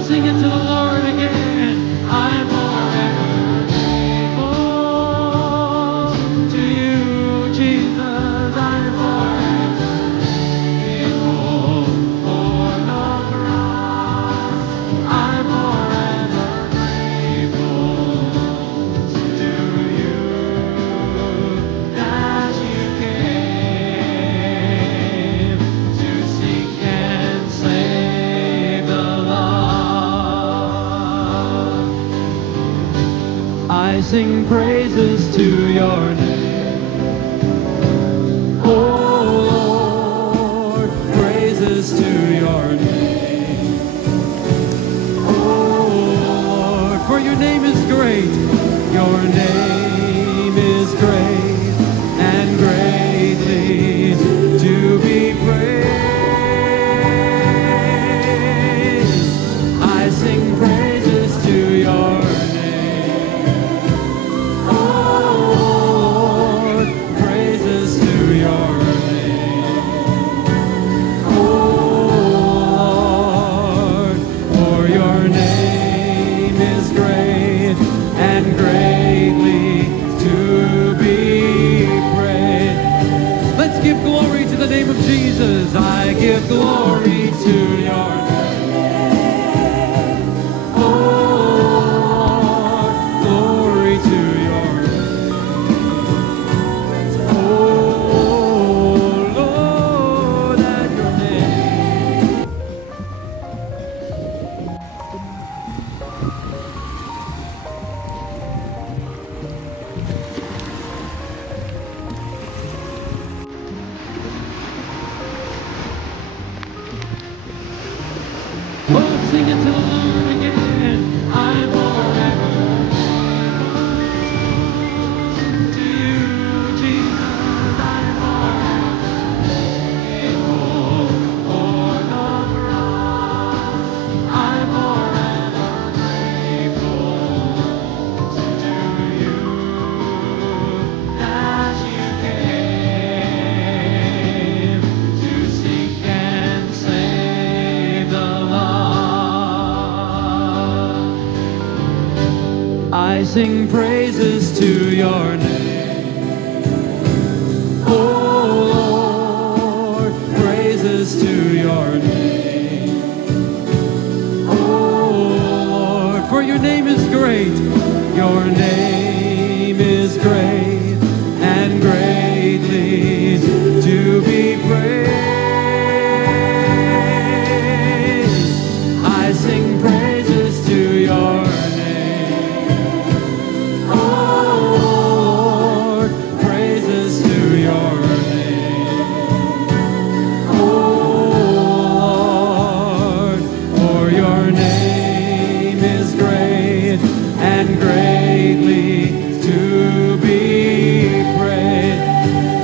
Sing it to the Lord again. I'm forever grateful to you, Jesus. I'm forever grateful for the cross. I'm forever grateful to you that you came to seek and save the lost. I sing praises to your name, oh Lord, praises to your name, oh Lord, for your name is great, your name is great and greatly to be praised. I sing praises to your name, oh Lord, praises to your name, oh Lord, for your name is great and greatly to be praised. Let's give glory to the name of Jesus. I give glory to your name, oh Lord, glory to your name, oh Lord, at your name. Oh, sing it to the Lord again. I'm forever grateful to you, Jesus. I'm forever grateful for the cross. I'm forever grateful to you that you came to seek and save the lost. I sing praises to your name, oh Lord, praises to your name, oh Lord, for your name is great, your name